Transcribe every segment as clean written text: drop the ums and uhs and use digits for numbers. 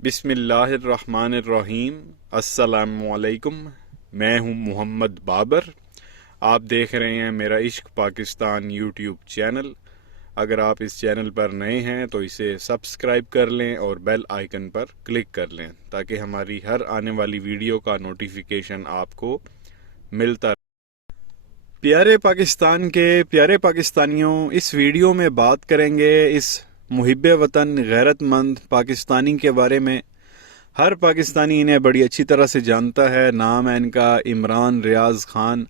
बिस्मिल्लाह अर्रहमान अर्रहीम। अस्सलामु अलैकुम। मैं हूं मोहम्मद बाबर। आप देख रहे हैं मेरा इश्क पाकिस्तान यूट्यूब चैनल। अगर आप इस चैनल पर नए हैं तो इसे सब्सक्राइब कर लें और बेल आइकन पर क्लिक कर लें ताकि हमारी हर आने वाली वीडियो का नोटिफिकेशन आपको मिलता रहे। प्यारे पाकिस्तान के प्यारे पाकिस्तानियों, इस वीडियो में बात करेंगे इस मुहिब्बे वतन गैरतमंद पाकिस्तानी के बारे में। हर पाकिस्तानी इन्हें बड़ी अच्छी तरह से जानता है। नाम है इनका इमरान रियाज खान।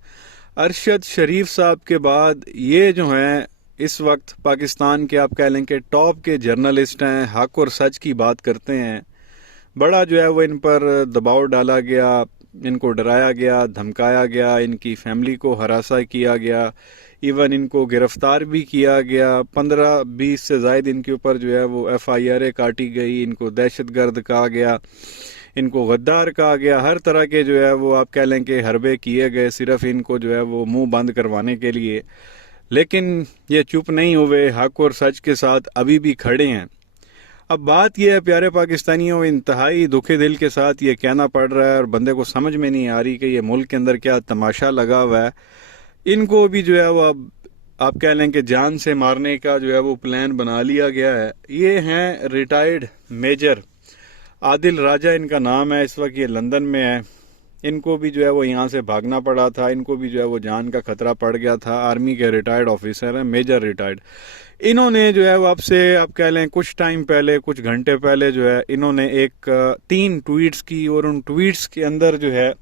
अरशद शरीफ साहब के बाद ये जो हैं इस वक्त पाकिस्तान के, आप कह लें कि टॉप के जर्नलिस्ट हैं, हक और सच की बात करते हैं। बड़ा जो है वो इन पर दबाव डाला गया, इनको डराया गया, धमकाया गया, इनकी फैमिली को हरासा किया गया, इवन इनको गिरफ्तार भी किया गया। 15-20 से ज़ायद इनके ऊपर जो है वो FIR काटी गई, इनको दहशतगर्द कहा गया, इनको गद्दार कहा गया। हर तरह के जो है वो आप कह लें कि हरबे किए गए सिर्फ इनको जो है वो मुंह बंद करवाने के लिए। लेकिन ये चुप नहीं हुए, हक और सच के साथ अभी भी खड़े हैं। अब बात यह है प्यारे पाकिस्तानियों, इंतहाई दुखे दिल के साथ ये कहना पड़ रहा है और बंदे को समझ में नहीं आ रही कि ये मुल्क के अंदर क्या तमाशा लगा हुआ है। इनको भी जो है वो अब आप कह लें कि जान से मारने का जो है वो प्लान बना लिया गया है। ये हैं रिटायर्ड मेजर आदिल राजा इनका नाम है। इस वक्त ये लंदन में है। इनको भी जो है वो यहाँ से भागना पड़ा था, इनको भी जो है वो जान का खतरा पड़ गया था। आर्मी के रिटायर्ड ऑफिसर हैं, मेजर रिटायर्ड। इन्होंने जो है वो आपसे आप कह लें कुछ टाइम पहले, कुछ घंटे पहले जो है इन्होंने 3 ट्वीट्स की और उन ट्वीट्स के अंदर जो है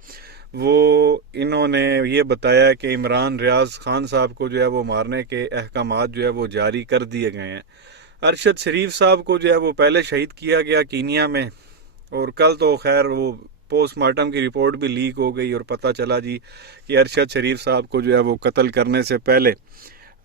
वो इन्होंने ये बताया कि इमरान रियाज खान साहब को जो है वो मारने के अहकामात जो है वो जारी कर दिए गए हैं। अरशद शरीफ साहब को जो है वो पहले शहीद किया गया कीनिया में, और कल तो खैर वो पोस्टमार्टम की रिपोर्ट भी लीक हो गई और पता चला जी कि अरशद शरीफ साहब को जो है वो कत्ल करने से पहले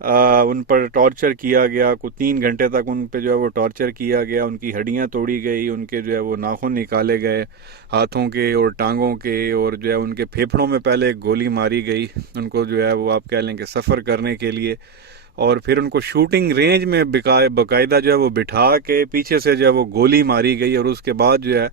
उन पर टॉर्चर किया गया। कुछ 3 घंटे तक उन पे जो है वो टॉर्चर किया गया, उनकी हड्डियां तोड़ी गई, उनके जो है वो नाखून निकाले गए हाथों के और टांगों के, और जो है उनके फेफड़ों में पहले एक गोली मारी गई उनको जो है वो आप कह लें कि सफ़र करने के लिए, और फिर उनको शूटिंग रेंज में बाकायदा जो है वो बिठा के पीछे से जो है वो गोली मारी गई, और उसके बाद जो है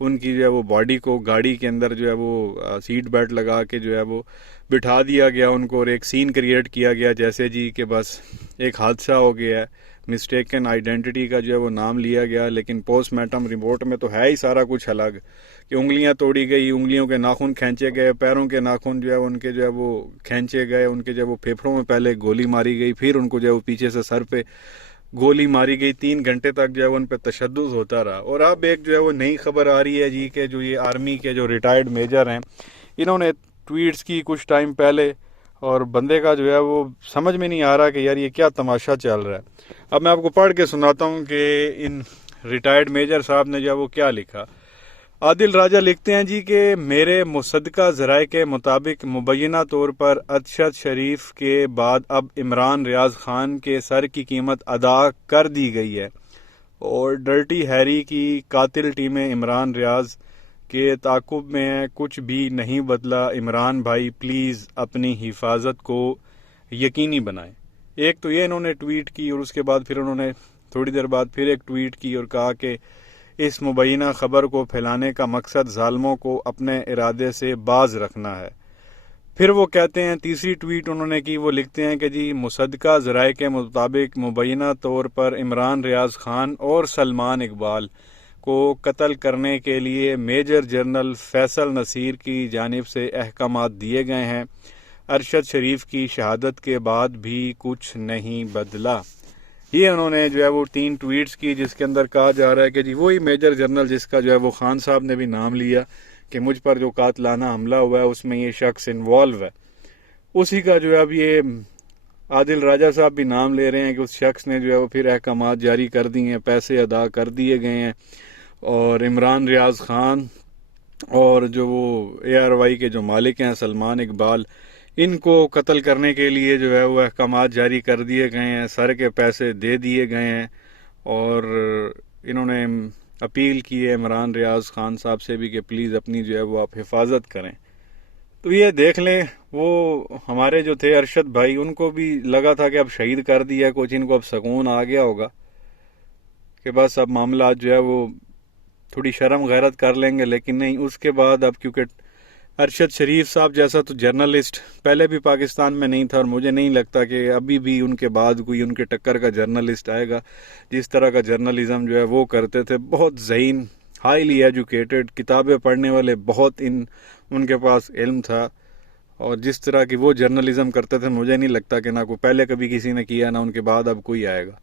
उनकी जो है वो बॉडी को गाड़ी के अंदर जो है वो सीट बेल्ट लगा के जो है वो बिठा दिया गया उनको, और एक सीन क्रिएट किया गया जैसे जी कि बस एक हादसा हो गया है। मिस्टेकन आइडेंटिटी का जो है वो नाम लिया गया, लेकिन पोस्टमार्टम रिपोर्ट में तो है ही सारा कुछ अलग कि उंगलियां तोड़ी गई, उंगलियों के नाखून खींचे गए, पैरों के नाखून जो है उनके जो है वो खींचे गए, उनके जो है वो फेफड़ों में पहले गोली मारी गई, फिर उनको जो है वो पीछे से सर पे गोली मारी गई। 3 घंटे तक जो है उन पर तशद्दुद होता रहा। और अब एक जो है वो नई खबर आ रही है जी कि जो ये आर्मी के जो रिटायर्ड मेजर हैं इन्होंने ट्वीट्स की कुछ टाइम पहले, और बंदे का जो है वो समझ में नहीं आ रहा कि यार ये क्या तमाशा चल रहा है। अब मैं आपको पढ़ के सुनाता हूँ कि इन रिटायर्ड मेजर साहब ने जो है वो क्या लिखा। आदिल राजा लिखते हैं जी कि मेरे मुसद्दका ज़राए के मुताबिक मुबैना तौर पर अरशद शरीफ के बाद अब इमरान रियाज खान के सर की कीमत अदा कर दी गई है, और डर्टी हैरी की कातिल टीमें इमरान रियाज के ताकुब में है। कुछ भी नहीं बदला। इमरान भाई प्लीज़ अपनी हिफाजत को यकीनी बनाएं। एक तो ये इन्होंने ट्वीट की, और उसके बाद फिर उन्होंने थोड़ी देर बाद फिर एक ट्वीट की और कहा कि इस मुबैना खबर को फैलाने का मकसद ज़ालिमों को अपने इरादे से बाज रखना है। फिर वो कहते हैं, तीसरी ट्वीट उन्होंने की, वो लिखते हैं कि जी मुसद्दका ज़राए के मुताबिक मुबैना तौर पर इमरान रियाज खान और सलमान इकबाल को कत्ल करने के लिए मेजर जनरल फैसल नसीर की जानिब से अहकामात दिए गए हैं। अरशद शरीफ की शहादत के बाद भी कुछ नहीं बदला। ये उन्होंने जो है वो 3 ट्वीट्स की, जिसके अंदर कहा जा रहा है कि जी वही मेजर जनरल जिसका जो है वो खान साहब ने भी नाम लिया कि मुझ पर जो कातलाना हमला हुआ है उसमें ये शख्स इन्वॉल्व है, उसी का जो है अब ये आदिल राजा साहब भी नाम ले रहे हैं कि उस शख्स ने जो है वो फिर अहकामात जारी कर दिए हैं, पैसे अदा कर दिए गए हैं, और इमरान रियाज खान और जो वो ARY के जो मालिक हैं सलमान इकबाल, इनको कत्ल करने के लिए जो है वो अहकामात जारी कर दिए गए हैं, सर के पैसे दे दिए गए हैं, और इन्होंने अपील की है इमरान रियाज खान साहब से भी कि प्लीज़ अपनी जो है वो आप हिफाजत करें। तो ये देख लें, वो हमारे जो थे अरशद भाई, उनको भी लगा था कि अब शहीद कर दिया कुछ, इनको अब सुकून आ गया होगा कि बस अब मामला जो है वो थोड़ी शर्म गैरत कर लेंगे, लेकिन नहीं, उसके बाद अब क्योंकि अरशद शरीफ साहब जैसा तो जर्नलिस्ट पहले भी पाकिस्तान में नहीं था, और मुझे नहीं लगता कि अभी भी उनके बाद कोई उनके टक्कर का जर्नलिस्ट आएगा जिस तरह का जर्नलिज्म जो है वो करते थे। बहुत ज़हीन, हाईली एजुकेटेड, किताबें पढ़ने वाले, बहुत उनके पास इल्म था, और जिस तरह की वो जर्नलिज्म करते थे मुझे नहीं लगता कि ना कोई पहले कभी किसी ने किया ना उनके बाद अब कोई आएगा।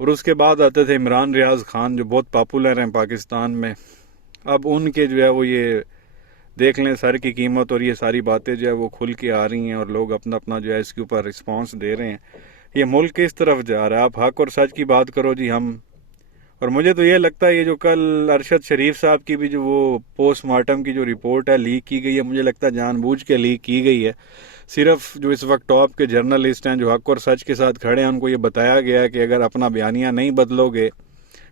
और उसके बाद आते थे इमरान रियाज खान जो बहुत पॉपुलर हैं पाकिस्तान में। अब उनके जो है वो ये देख लें सर की कीमत, और ये सारी बातें जो है वो खुल के आ रही हैं और लोग अपना अपना जो है इसके ऊपर रिस्पांस दे रहे हैं। ये मुल्क किस तरफ जा रहा है? आप हक और सच की बात करो जी हम। और मुझे तो ये लगता है ये जो कल अरशद शरीफ साहब की भी जो वो पोस्टमार्टम की जो रिपोर्ट है लीक की गई है, मुझे लगता है जानबूझ के लीक की गई है। सिर्फ जो इस वक्त टॉप के जर्नलिस्ट हैं जो हक और सच के साथ खड़े हैं, उनको ये बताया गया है कि अगर अपना बयानिया नहीं बदलोगे,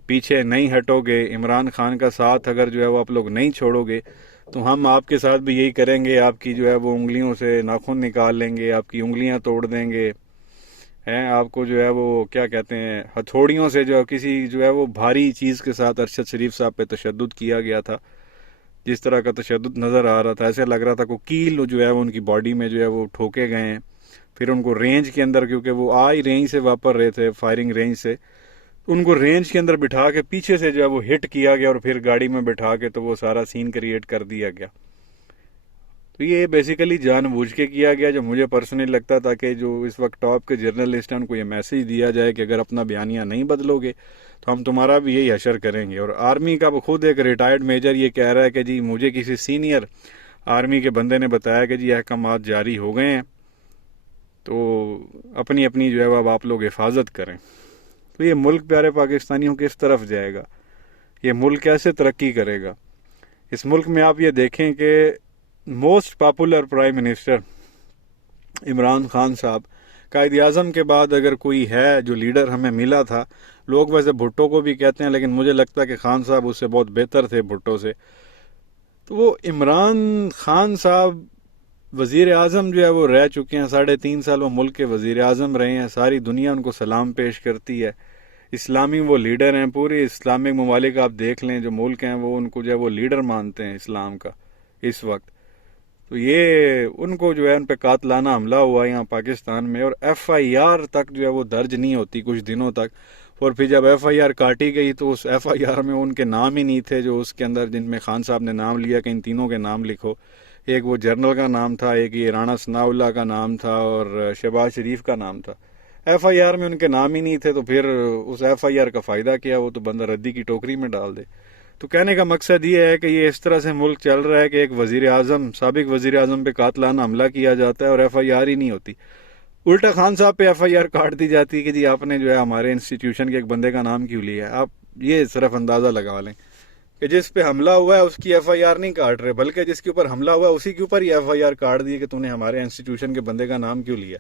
पीछे नहीं हटोगे, इमरान खान का साथ अगर जो है वो आप लोग नहीं छोड़ोगे, तो हम आपके साथ भी यही करेंगे। आपकी जो है वो उंगलियों से नाखून निकाल लेंगे, आपकी उंगलियां तोड़ देंगे, हैं आपको जो है वो क्या कहते हैं हथौड़ियों से जो है किसी जो है वो भारी चीज़ के साथ अरशद शरीफ साहब पे तशद्दुद किया गया था। जिस तरह का तशद्दुद नज़र आ रहा था, ऐसे लग रहा था को कील जो है वो उनकी बॉडी में जो है वो ठोके गए हैं। फिर उनको रेंज के अंदर, क्योंकि वो आई रेंज से वापर रहे थे, फायरिंग रेंज से, उनको रेंज के अंदर बिठा के पीछे से जो है वो हिट किया गया और फिर गाड़ी में बिठा के तो वो सारा सीन क्रिएट कर दिया गया। तो ये बेसिकली जानबूझ के किया गया, जो मुझे पर्सनली लगता था कि जो इस वक्त टॉप के जर्नलिस्ट हैं उनको ये मैसेज दिया जाए कि अगर अपना बयानिया नहीं बदलोगे तो हम तुम्हारा भी यही हशर करेंगे। और आर्मी का खुद एक रिटायर्ड मेजर ये कह रहा है कि जी मुझे किसी सीनियर आर्मी के बंदे ने बताया कि जी अहकामात जारी हो गए हैं, तो अपनी अपनी जो है अब आप लोग हिफाजत करें। तो ये मुल्क प्यारे पाकिस्तानियों किस तरफ जाएगा? ये मुल्क कैसे तरक्की करेगा? इस मुल्क में आप ये देखें कि most popular prime minister Imran Khan साहब, कायद आज़म के बाद अगर कोई है जो लीडर हमें मिला था, लोग वैसे भुट्टो को भी कहते हैं लेकिन मुझे लगता है कि खान साहब उससे बहुत बेहतर थे भुट्टो से, तो वो इमरान खान साहब वज़ीर आज़म जो है वो रह चुके हैं। 3.5 साल वो मुल्क के वज़ीर आज़म रहे हैं, सारी दुनिया उनको सलाम पेश करती है। इस्लामी वो लीडर हैं, पूरे इस्लामिक ममालिक आप देख लें जो मुल्क हैं वो उनको जो है वो लीडर मानते हैं इस्लाम का इस वक्त। तो ये उनको जो है उन पर कातलाना हमला हुआ यहाँ पाकिस्तान में, और FIR तक जो है वो दर्ज नहीं होती कुछ दिनों तक। और फिर जब FIR काटी गई तो उस FIR में उनके नाम ही नहीं थे जो उसके अंदर, जिनमें खान साहब ने नाम लिया कि इन तीनों के नाम लिखो। एक वो जनरल का नाम था, एक ये राणा सनाउल्लाह का नाम था, और शहबाज शरीफ का नाम था। FIR में उनके नाम ही नहीं थे, तो फिर उस FIR का फ़ायदा क्या? वो तो बंदा रद्दी की टोकरी में डाल दे। तो कहने का मकसद ये है कि ये इस तरह से मुल्क चल रहा है कि एक वज़ीर आज़म, साबिक वज़ीर आज़म पे कातलाना हमला किया जाता है और FIR ही नहीं होती। उल्टा खान साहब पे FIR काट दी जाती है कि जी आपने जो है हमारे इंस्टीट्यूशन के एक बंदे का नाम क्यों लिया है। आप ये सिर्फ अंदाज़ा लगा लें कि जिस पे हमला हुआ है उसकी FIR नहीं काट रहे, बल्कि जिसके ऊपर हमला हुआ है उसी के ऊपर ही FIR काट दी कि तूने हमारे इंस्टीट्यूशन के बंदे का नाम क्यों लिया।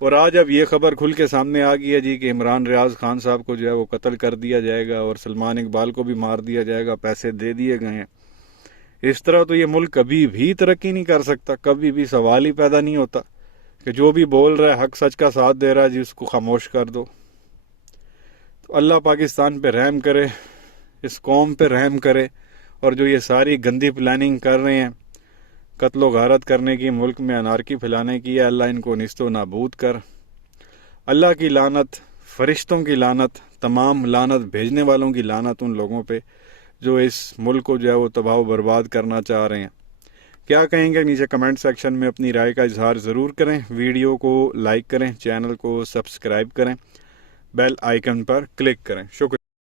और आज अब ये खबर खुल के सामने आ गई है जी कि इमरान रियाज खान साहब को जो है वो कत्ल कर दिया जाएगा और सलमान इकबाल को भी मार दिया जाएगा, पैसे दे दिए गए हैं। इस तरह तो ये मुल्क कभी भी तरक्की नहीं कर सकता, कभी भी सवाल ही पैदा नहीं होता कि जो भी बोल रहा है हक सच का साथ दे रहा है जी उसको खामोश कर दो। तो अल्लाह पाकिस्तान पे रहम करे, इस कौम पे रहम करे, और जो ये सारी गंदी प्लानिंग कर रहे हैं कत्लो गारत करने की, मुल्क में अनारकी फैलाने की, अल्लाह इनको निस्तो नाबूद कर। अल्लाह की लानत, फरिश्तों की लानत, तमाम लानत भेजने वालों की लानत उन लोगों पे जो इस मुल्क को जो है वो तबाह व बर्बाद करना चाह रहे हैं। क्या कहेंगे नीचे कमेंट सेक्शन में अपनी राय का इजहार ज़रूर करें। वीडियो को लाइक करें, चैनल को सब्सक्राइब करें, बेल आइकन पर क्लिक करें। शुक्रिया।